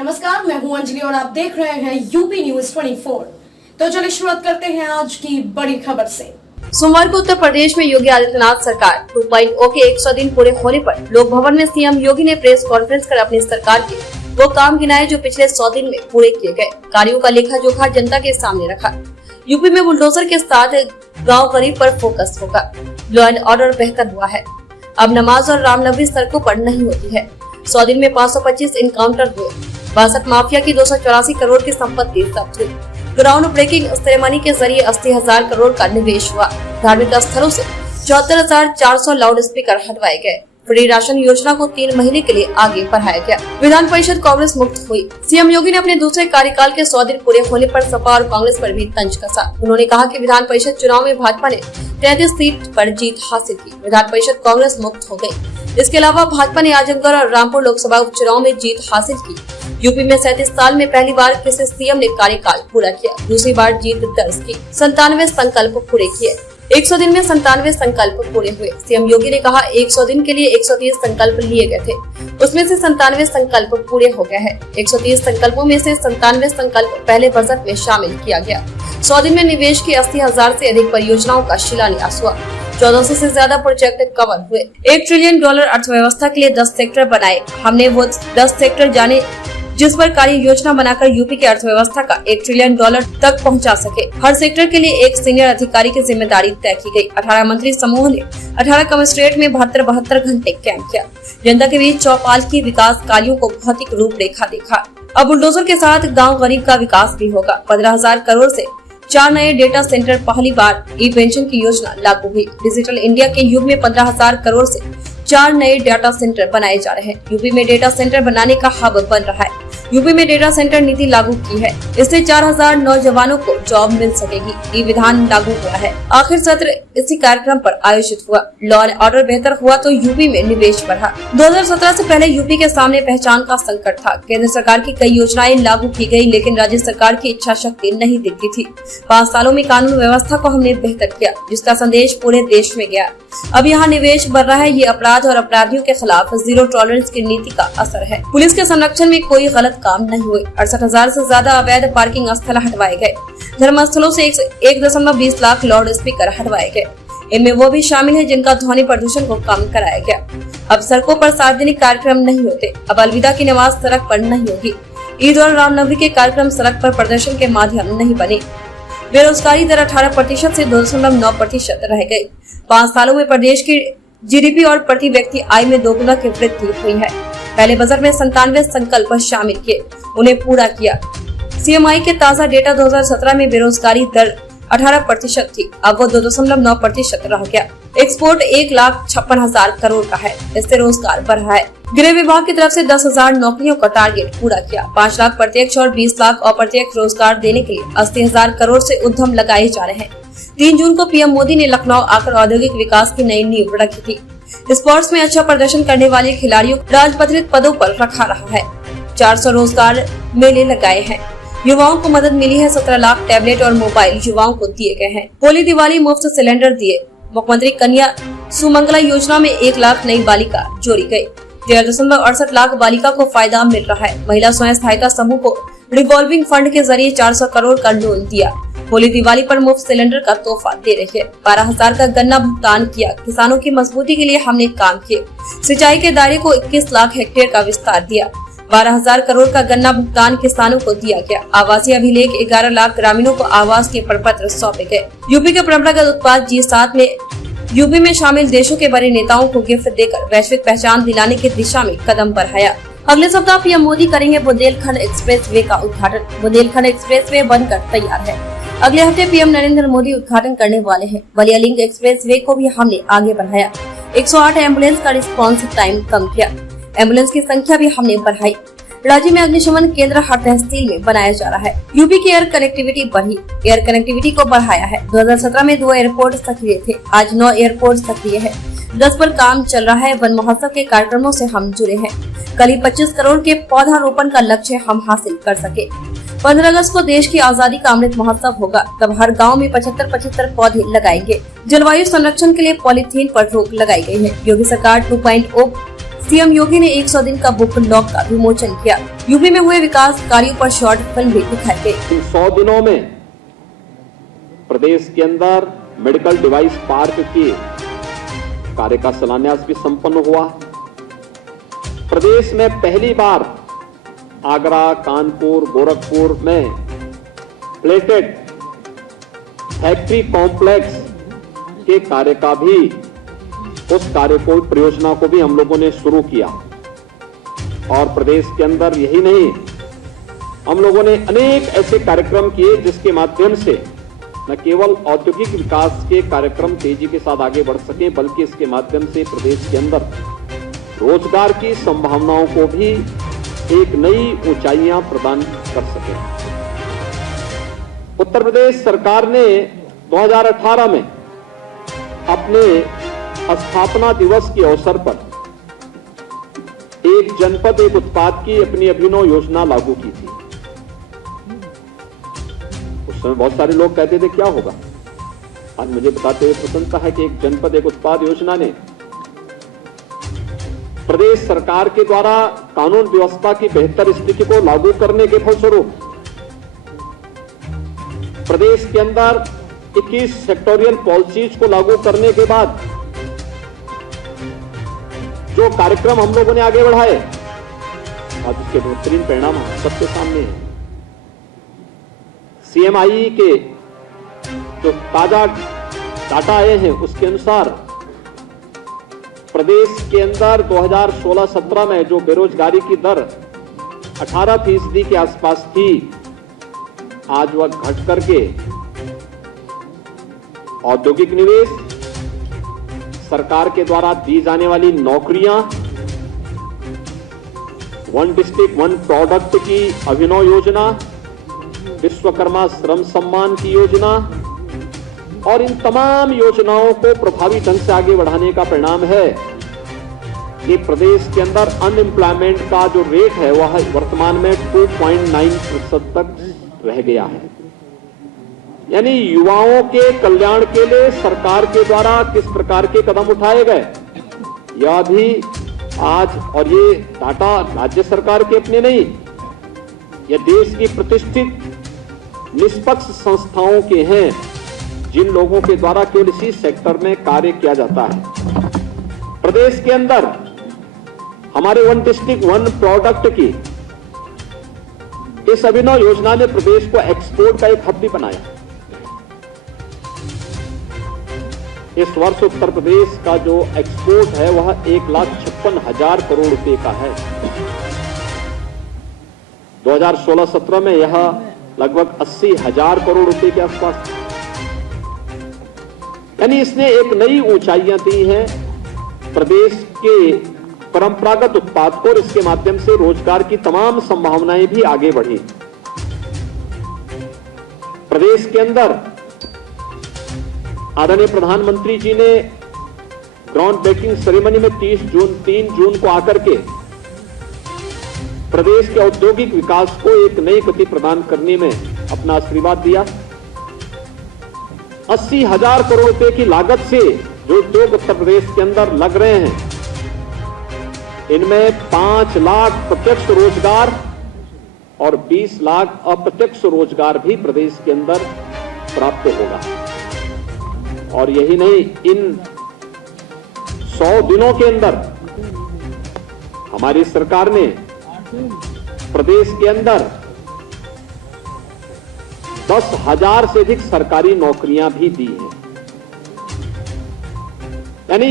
नमस्कार, मैं हूं अंजलि और आप देख रहे हैं यूपी न्यूज 24। तो चलिए शुरुआत करते हैं आज की बड़ी खबर से। सोमवार को उत्तर प्रदेश में योगी आदित्यनाथ सरकार 2.0 के 100 दिन पूरे होने पर लोक भवन में सीएम योगी ने प्रेस कॉन्फ्रेंस कर अपनी सरकार के वो काम गिनाए जो पिछले 100 दिन में पूरे किए गए कार्यों का लेखा जोखा जनता के सामने रखा। यूपी में बुलडोजर के साथ गाँव गरीब पर फोकस होगा। लॉ एंड ऑर्डर बेहतर हुआ है। अब नमाज और रामनवमी सड़कों पर नहीं होती है। 100 दिन में 525 इनकाउंटर हुए। 62 माफिया की 284 करोड़ की संपत्ति जब्त हुई। ग्राउंड ब्रेकिंग सेरेमनी के जरिए 80,000 करोड़ का निवेश हुआ। धार्मिक स्थलों से 74,400 लाउड स्पीकर हटवाए गए। फ्री राशन योजना को 3 महीने के लिए आगे बढ़ाया गया। विधान परिषद कांग्रेस मुक्त हुई। सीएम योगी ने अपने दूसरे कार्यकाल के 100 दिन पूरे होने पर सपा और कांग्रेस पर भी तंज कसा। उन्होंने कहा कि विधान परिषद चुनाव में भाजपा ने 33 सीट पर जीत हासिल की। विधान परिषद कांग्रेस मुक्त हो गयी। इसके अलावा भाजपा ने आजमगढ़ और रामपुर लोकसभा उपचुनाव में जीत हासिल की। यूपी में 37 साल में पहली बार किसी सीएम ने कार्यकाल पूरा किया। दूसरी बार जीत दर्ज की। 97 संकल्प पूरे किए। 100 दिन में 97 संकल्प पूरे हुए। सीएम योगी ने कहा 100 दिन के लिए 130 संकल्प लिए गए थे, उसमें से 97 संकल्प पूरे हो गए हैं। 130 संकल्पों में से 97 संकल्प पहले बजट में शामिल किया गया। 100 दिन में निवेश की 80,000 से अधिक परियोजनाओं का शिलान्यास हुआ। 1400 से ज्यादा प्रोजेक्ट कवर हुए। $1 ट्रिलियन अर्थव्यवस्था के लिए 10 सेक्टर बनाए। हमने वो 10 सेक्टर जाने जिस पर कार्य योजना बनाकर यूपी की अर्थव्यवस्था का $1 ट्रिलियन तक पहुंचा सके। हर सेक्टर के लिए एक सीनियर अधिकारी की जिम्मेदारी तय की गई। 18 मंत्री समूह ने 18 कमिश्नरेट में 72 घंटे कैंप किया। जनता के बीच चौपाल की विकास कार्यों को भौतिक रूपरेखा देखा। अब बुलडोजर के साथ गाँव गरीब का विकास भी होगा। 15,000 करोड़ से 4 नए डेटा सेंटर। पहली बार ई पेंशन की योजना लागू हुई। डिजिटल इंडिया के युग में 15,000 करोड़ से 4 नए डाटा सेंटर बनाए जा रहे हैं। यूपी में डेटा सेंटर बनाने का हब बन रहा है। यूपी में डेटा सेंटर नीति लागू की है। इससे 4,000 नौजवानों को जॉब मिल सकेगी। ये विधान लागू हुआ है। आखिर सत्र इसी कार्यक्रम पर आयोजित हुआ। लॉ एंड ऑर्डर बेहतर हुआ तो यूपी में निवेश बढ़ा। 2017 से पहले यूपी के सामने पहचान का संकट था। केंद्र सरकार की कई योजनाएं लागू की गई, लेकिन राज्य सरकार की इच्छा शक्ति नहीं दिखती थी। 5 सालों में कानून व्यवस्था को हमने बेहतर किया, जिसका संदेश पूरे देश में गया। अब यहाँ निवेश बढ़ रहा है। ये अपराध और अपराधियों के खिलाफ जीरो टॉलरेंस की नीति का असर है। पुलिस के संरक्षण में कोई गलत काम नहीं हुए। 68,000 से ज्यादा अवैध पार्किंग स्थल हटवाए गए। धर्मस्थलों से 1.20 लाख लाउड स्पीकर हटवाए गए। इनमें वो भी शामिल है जिनका ध्वनि प्रदूषण को कम कराया गया। अब सड़कों पर सार्वजनिक कार्यक्रम नहीं होते। अब अलविदा की नमाज सड़क पर नहीं होगी। ईद और रामनवमी के कार्यक्रम सड़क पर प्रदर्शन के माध्यम नहीं बने। बेरोजगारी दर 18% से 2.9% रह गई। 5 सालों में प्रदेश की जीडीपी और प्रति व्यक्ति आय में दोगुना की वृद्धि हुई है। पहले बजट में 97 संकल्प शामिल किए, उन्हें पूरा किया। सीएमआई के ताज़ा डेटा 2017 में बेरोजगारी दर 18% थी, अब वो 2.9% रह गया। एक्सपोर्ट 1,56,000 करोड़ का है, इससे रोजगार बढ़ा है। गृह विभाग की तरफ से 10,000 नौकरियों का टारगेट पूरा किया। 5 लाख प्रत्यक्ष और 20 लाख अप्रत्यक्ष रोजगार देने के लिए 80,000 करोड़ से उद्यम लगाए जा रहे हैं। 3 जून को पीएम मोदी ने लखनऊ आकर औद्योगिक विकास की नई नींव रखी थी। स्पोर्ट्स में अच्छा प्रदर्शन करने वाले खिलाड़ियों को राजपत्रित पदों पर रखा रहा है। 400 रोजगार मेले लगाए हैं। युवाओं को मदद मिली है। 17 लाख टैबलेट और मोबाइल युवाओं को दिए गए हैं। होली दिवाली मुफ्त सिलेंडर दिए। मुख्यमंत्री कन्या सुमंगला योजना में 1 लाख नई बालिका जोड़ी गयी। 13.68 लाख बालिका को फायदा मिल रहा है। महिला स्वयं सहायता समूह को रिवॉल्विंग फंड के जरिए 400 करोड़ का लोन दिया। होली दिवाली पर मुफ्त सिलेंडर का तोहफा दे रही है। 12,000 का गन्ना भुगतान किया। किसानों की मजबूती के लिए हमने काम किए। सिंचाई के दायरे को 21 लाख हेक्टेयर का विस्तार दिया। 12,000 करोड़ का गन्ना भुगतान किसानों को दिया गया। आवासीय अभिलेख 11 लाख ग्रामीणों को आवास के प्रपत्र सौंपे गए। यूपी के परंपरागत उत्पाद G7 में यूपी में शामिल देशों के बड़े नेताओं को गिफ्ट देकर वैश्विक पहचान दिलाने की दिशा में कदम बढ़ाया। अगले सप्ताह पीएम मोदी करेंगे बुंदेलखंड एक्सप्रेसवे का उद्घाटन। बुंदेलखंड एक्सप्रेसवे बनकर तैयार है। अगले हफ्ते पीएम नरेंद्र मोदी उद्घाटन करने वाले हैं। बलिया लिंक एक्सप्रेसवे को भी हमने आगे बढ़ाया। 108 एम्बुलेंस का रिस्पांस टाइम कम किया। एम्बुलेंस की संख्या भी हमने बढ़ाई। राज्य में अग्निशमन केंद्र हर तहसील में बनाया जा रहा है। यूपी की एयर कनेक्टिविटी बढ़ी। एयर कनेक्टिविटी को बढ़ाया है। 2017 में 2 एयरपोर्ट सक्रिय थे, आज 9 एयरपोर्ट सक्रिय है। 10 पर काम चल रहा है। वन महोत्सव के कार्यक्रमों से हम जुड़े हैं। कल ही 25 करोड़ के पौधारोपण का लक्ष्य हम हासिल कर सके। 15 अगस्त को देश की आजादी का अमृत महोत्सव होगा, तब हर गांव में 75 पौधे लगाएंगे। जलवायु संरक्षण के लिए पॉलीथीन पर रोक लगाई गई है। योगी सरकार 2.0 सीएम योगी ने 100 दिन का बुक लॉक का विमोचन किया। यूपी में हुए विकास कार्यों पर शॉर्ट फिल्म भी दिखाई गई। इन 100 दिनों में प्रदेश के अंदर मेडिकल डिवाइस पार्क के कार्य का शिलान्यास भी संपन्न हुआ। प्रदेश में पहली बार आगरा, कानपुर, गोरखपुर में प्लेटेड फैक्ट्री कॉम्प्लेक्स के कार्य का भी उस कार्य को परियोजना को भी हम लोगों ने शुरू किया। और प्रदेश के अंदर यही नहीं, हम लोगों ने अनेक ऐसे कार्यक्रम किए जिसके माध्यम से न केवल औद्योगिक विकास के कार्यक्रम तेजी के साथ आगे बढ़ सके, बल्कि इसके माध्यम से प्रदेश के अंदर रोजगार की संभावनाओं को भी एक नई ऊंचाइयां प्रदान कर सके। उत्तर प्रदेश सरकार ने 2018 में अपने स्थापना दिवस के अवसर पर एक जनपद एक उत्पाद की अपनी अभिनव योजना लागू की थी। उस समय बहुत सारे लोग कहते थे क्या होगा। आज मुझे बताते हुए प्रसन्नता है कि एक जनपद एक उत्पाद योजना ने प्रदेश सरकार के द्वारा कानून व्यवस्था की बेहतर स्थिति को लागू करने के फलस्वरूप प्रदेश के अंदर 21 सेक्टोरियल पॉलिसीज को लागू करने के बाद जो कार्यक्रम हम लोगों ने आगे बढ़ाए, आज उसके बेहतरीन परिणाम हम सबके सामने हैं। सीएमआई के जो ताजा डाटा आए हैं उसके अनुसार प्रदेश के अंदर 2016-17 में जो बेरोजगारी की दर 18% के आसपास थी, आज वह घट करके औद्योगिक निवेश, सरकार के द्वारा दी जाने वाली नौकरियां, वन डिस्ट्रिक्ट वन प्रोडक्ट की अभिनव योजना, विश्वकर्मा श्रम सम्मान की योजना और इन तमाम योजनाओं को प्रभावी ढंग से आगे बढ़ाने का परिणाम है कि प्रदेश के अंदर अनएम्प्लॉयमेंट का जो रेट है वह वर्तमान में 2.9% तक रह गया है। यानी युवाओं के कल्याण के लिए सरकार के द्वारा किस प्रकार के कदम उठाए गए, यह भी आज, और ये डाटा राज्य सरकार के अपने नहीं, यह देश की प्रतिष्ठित निष्पक्ष संस्थाओं के हैं, जिन लोगों के द्वारा केवल इसी सेक्टर में कार्य किया जाता है। प्रदेश के अंदर हमारे वन डिस्ट्रिक्ट वन प्रोडक्ट की इस अभिनव योजना ने प्रदेश को एक्सपोर्ट का एक हब भी बनाया। इस वर्ष उत्तर प्रदेश का जो एक्सपोर्ट है वह 1,56,000 करोड़ रुपए का है। 2016-17 में यह लगभग 80,000 करोड़ रुपए के आसपास था। यानी इसने एक नई ऊंचाइयां दी हैं प्रदेश के परंपरागत उत्पाद को, और इसके माध्यम से रोजगार की तमाम संभावनाएं भी आगे बढ़ी। प्रदेश के अंदर आदरणीय प्रधानमंत्री जी ने ग्राउंड ब्रेकिंग सेरेमनी में 3 जून को आकर के प्रदेश के औद्योगिक विकास को एक नई गति प्रदान करने में अपना आशीर्वाद दिया। 80,000 करोड़ रुपए की लागत से जो उद्योग उत्तर प्रदेश के अंदर लग रहे हैं, इनमें 5 लाख प्रत्यक्ष रोजगार और 20 लाख अप्रत्यक्ष रोजगार भी प्रदेश के अंदर प्राप्त होगा। और यही नहीं, इन 100 दिनों के अंदर हमारी सरकार ने प्रदेश के अंदर 10,000 से अधिक सरकारी नौकरियां भी दी हैं। यानी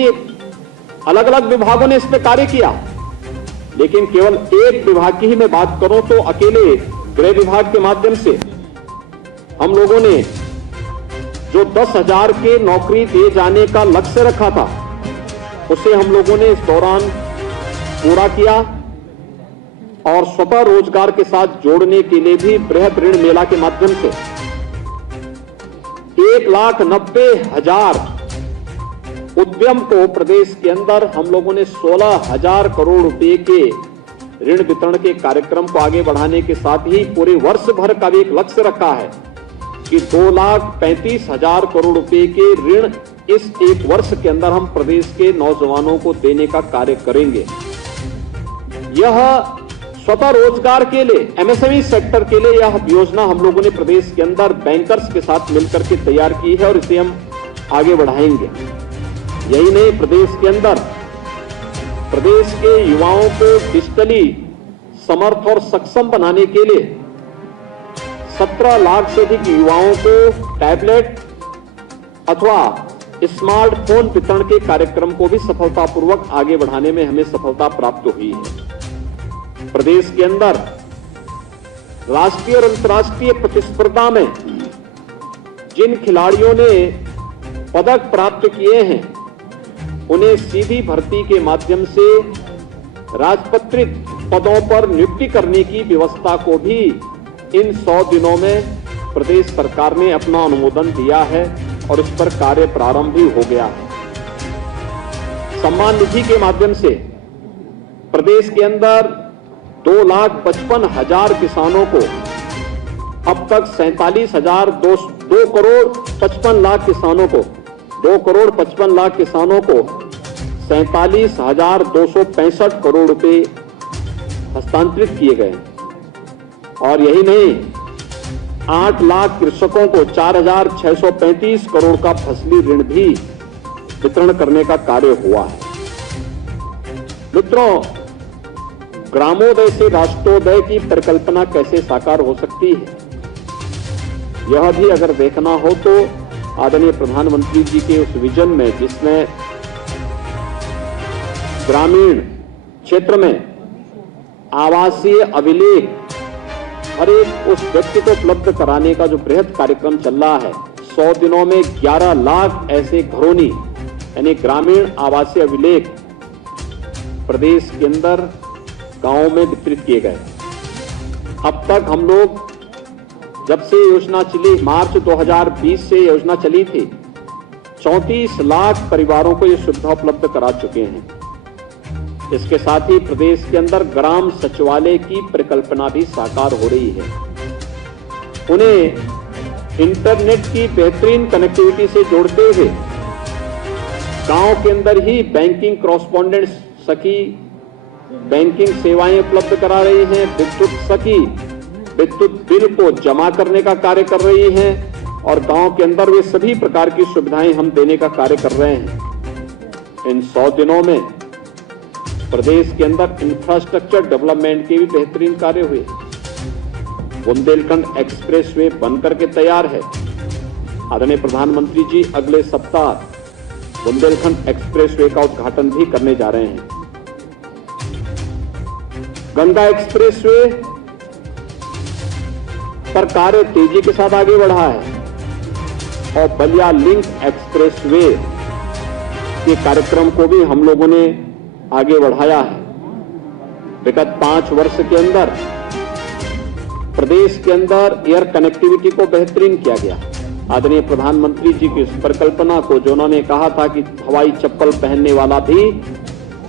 अलग अलग विभागों ने इस पे कार्य किया, लेकिन केवल एक विभाग की ही मैं बात करूं तो अकेले गृह विभाग के माध्यम से हम लोगों ने जो 10,000 के नौकरी दिए जाने का लक्ष्य रखा था, उसे हम लोगों ने इस दौरान पूरा किया और स्वतः रोजगार के साथ जोड़ने के लिए भी बृहद ऋण मेला के माध्यम से 1,90,000 उद्यम को प्रदेश के अंदर हम लोगों ने 16,000 करोड़ रुपए के ऋण वितरण के कार्यक्रम को आगे बढ़ाने के साथ ही पूरे वर्ष भर का भी एक लक्ष्य रखा है कि 2,35,000 करोड़ रुपए के ऋण इस एक वर्ष के अंदर हम प्रदेश के नौजवानों को देने का कार्य करेंगे। यह स्वतः रोजगार के लिए, एमएसएमई सेक्टर के लिए यह योजना हम लोगों ने प्रदेश के अंदर बैंकर्स के साथ मिलकर के तैयार की है और इसे हम आगे बढ़ाएंगे। यही नहीं, प्रदेश के अंदर प्रदेश के युवाओं को डिजिटली समर्थ और सक्षम बनाने के लिए 17 लाख से अधिक युवाओं को टैबलेट अथवा स्मार्टफोन वितरण के कार्यक्रम को भी सफलतापूर्वक आगे बढ़ाने में हमें सफलता प्राप्त हुई है। प्रदेश के अंदर राष्ट्रीय और अंतर्राष्ट्रीय प्रतिस्पर्धा में जिन खिलाड़ियों ने पदक प्राप्त किए हैं, उन्हें सीधी भर्ती के माध्यम से राजपत्रित पदों पर नियुक्ति करने की व्यवस्था को भी इन 100 दिनों में प्रदेश सरकार ने अपना अनुमोदन दिया है और इस पर कार्य प्रारंभ भी हो गया है। सम्मान निधि के माध्यम से प्रदेश के अंदर 2,55,000 किसानों को अब तक 2 करोड़ 55 लाख किसानों को 2 करोड़ 55 लाख किसानों को 47,265 करोड़ रुपए हस्तांतरित किए गए। और यही नहीं, 8 लाख कृषकों को 4,635 करोड़ का फसली ऋण भी वितरण करने का कार्य हुआ है। मित्रों, ग्रामोदय से राष्ट्रोदय की परिकल्पना कैसे साकार हो सकती है, यह भी अगर देखना हो तो आदरणीय प्रधानमंत्री जी के उस विजन में, जिसमें ग्रामीण क्षेत्र में आवासीय अभिलेख हर एक उस व्यक्ति को उपलब्ध कराने का जो बृहद कार्यक्रम चल रहा है, 100 दिनों में 11 लाख ऐसे घरोनी यानी ग्रामीण आवासीय अभिलेख प्रदेश के अंदर गांवों में वितरित किए गए। अब तक हम लोग जब से योजना चली, मार्च 2020 से योजना चली थी, 34 लाख परिवारों को ये सुविधा उपलब्ध करा चुके हैं। इसके साथ ही प्रदेश के अंदर ग्राम सचिवालय की परिकल्पना भी साकार हो रही है। उन्हें इंटरनेट की बेहतरीन कनेक्टिविटी से जोड़ते हुए गांव के अंदर ही बैंकिंग कॉरेस्पॉन्डेंट सखी बैंकिंग सेवाएं उपलब्ध करा रही हैं। विद्युत सखी विद्युत बिल को जमा करने का कार्य कर रही हैं और गांव के अंदर वे सभी प्रकार की सुविधाएं हम देने का कार्य कर रहे हैं। इन 100 दिनों में प्रदेश के अंदर इंफ्रास्ट्रक्चर डेवलपमेंट के भी बेहतरीन कार्य हुए। बुंदेलखंड एक्सप्रेसवे बनकर के तैयार है। आदरणीय प्रधानमंत्री जी अगले सप्ताह बुंदेलखंड एक्सप्रेसवे का उद्घाटन भी करने जा रहे हैं। गंगा एक्सप्रेसवे पर कार्य तेजी के साथ आगे बढ़ा है और बलिया लिंक एक्सप्रेसवे के कार्यक्रम को भी हम लोगों ने आगे बढ़ाया है। विगत 5 वर्ष के अंदर प्रदेश के अंदर एयर कनेक्टिविटी को बेहतरीन किया गया। आदरणीय प्रधानमंत्री जी की इस परिकल्पना को, जो उन्होंने कहा था कि हवाई चप्पल पहनने वाला भी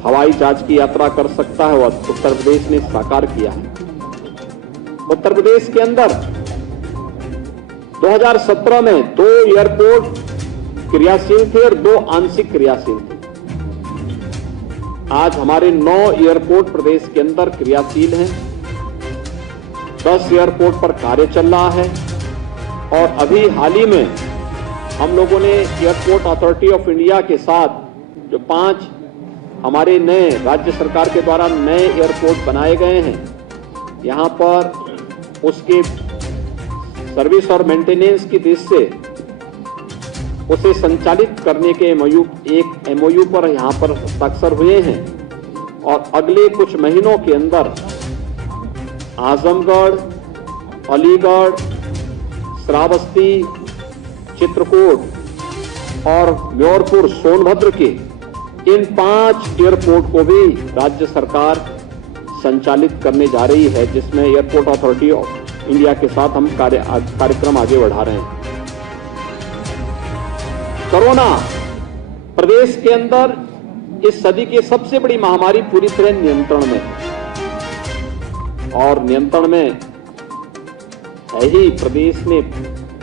हवाई जहाज की यात्रा कर सकता है, वह उत्तर प्रदेश ने साकार किया है। उत्तर प्रदेश के अंदर 2017 में 2 एयरपोर्ट क्रियाशील थे और 2 आंशिक क्रियाशील थे। आज हमारे 9 एयरपोर्ट प्रदेश के अंदर क्रियाशील हैं। 10 एयरपोर्ट पर कार्य चल रहा है और अभी हाल ही में हम लोगों ने एयरपोर्ट अथॉरिटी ऑफ इंडिया के साथ जो 5 हमारे नए राज्य सरकार के द्वारा नए एयरपोर्ट बनाए गए हैं, यहां पर उसके सर्विस और मेंटेनेंस की दृष्टि से उसे संचालित करने के एमओयू पर यहां पर हस्ताक्षर हुए हैं और अगले कुछ महीनों के अंदर आजमगढ़, अलीगढ़, श्रावस्ती, चित्रकूट और म्योरपुर सोनभद्र के इन 5 एयरपोर्ट को भी राज्य सरकार संचालित करने जा रही है, जिसमें एयरपोर्ट अथॉरिटी ऑफ इंडिया के साथ हम कार्यक्रम आगे बढ़ा रहे हैं। कोरोना प्रदेश के अंदर इस सदी की सबसे बड़ी महामारी पूरी तरह नियंत्रण में है और नियंत्रण में है ही। प्रदेश ने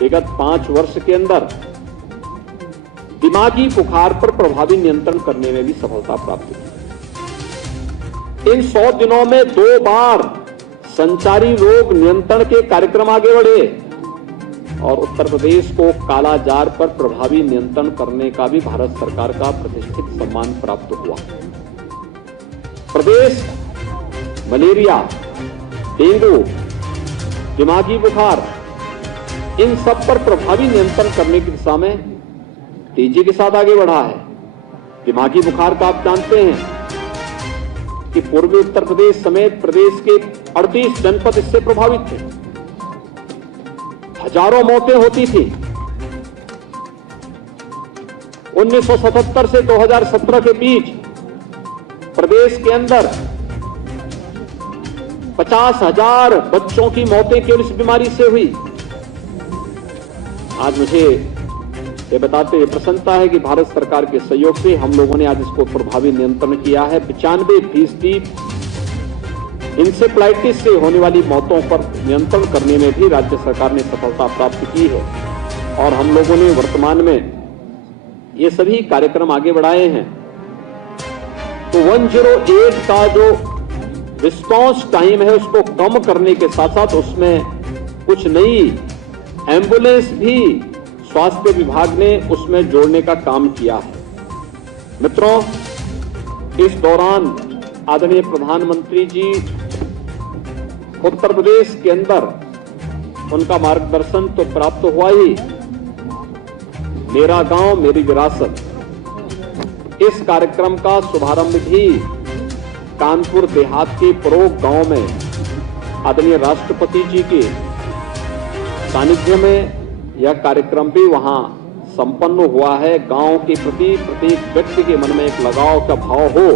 विगत 5 वर्ष के अंदर दिमागी बुखार पर प्रभावी नियंत्रण करने में भी सफलता प्राप्त की। इन 100 दिनों में 2 बार संचारी रोग नियंत्रण के कार्यक्रम आगे बढ़े और उत्तर प्रदेश को कालाजार पर प्रभावी नियंत्रण करने का भी भारत सरकार का प्रतिष्ठित सम्मान प्राप्त हुआ। प्रदेश मलेरिया, डेंगू, दिमागी बुखार, इन सब पर प्रभावी नियंत्रण करने की दिशा में तेजी के साथ आगे बढ़ा है। दिमागी बुखार का आप जानते हैं कि पूर्वी उत्तर प्रदेश समेत प्रदेश के 38 जनपद इससे प्रभावित थे। हजारों मौतें होती थी। 1977 से 2017 के बीच प्रदेश के अंदर 50,000 बच्चों की मौतें केवल इस बीमारी से हुई। आज मुझे ये बताते हुए प्रसन्नता है कि भारत सरकार के सहयोग से हम लोगों ने आज इसको प्रभावी नियंत्रण किया है। 95% इंसेफ्लाइटिस से होने वाली मौतों पर नियंत्रण करने में भी राज्य सरकार ने सफलता प्राप्त की है और हम लोगों ने वर्तमान में ये सभी कार्यक्रम आगे बढ़ाए हैं। तो 108 का जो रिस्पांस टाइम है उसको कम करने के साथ साथ उसमें कुछ नई एम्बुलेंस भी स्वास्थ्य विभाग ने उसमें जोड़ने का काम किया है। मित्रों, इस दौरान आदरणीय प्रधानमंत्री जी उत्तर प्रदेश के अंदर उनका मार्गदर्शन तो प्राप्त हुआ ही, मेरा गांव मेरी विरासत इस कार्यक्रम का शुभारंभ भी कानपुर देहात के परोग गांव में आदरणीय राष्ट्रपति जी के सानिध्य में यह कार्यक्रम भी वहां संपन्न हुआ है। गांव के प्रति प्रत्येक व्यक्ति के मन में एक लगाव का भाव हो,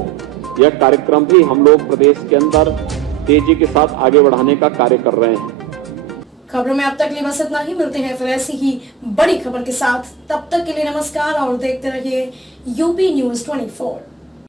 यह कार्यक्रम भी हम लोग प्रदेश के अंदर तेजी के साथ आगे बढ़ाने का कार्य कर रहे हैं। खबरों में अब तक लिए बस इतना ही। मिलते हैं फिर ऐसी ही बड़ी खबर के साथ। तब तक के लिए नमस्कार और देखते रहिए यूपी न्यूज़ 24।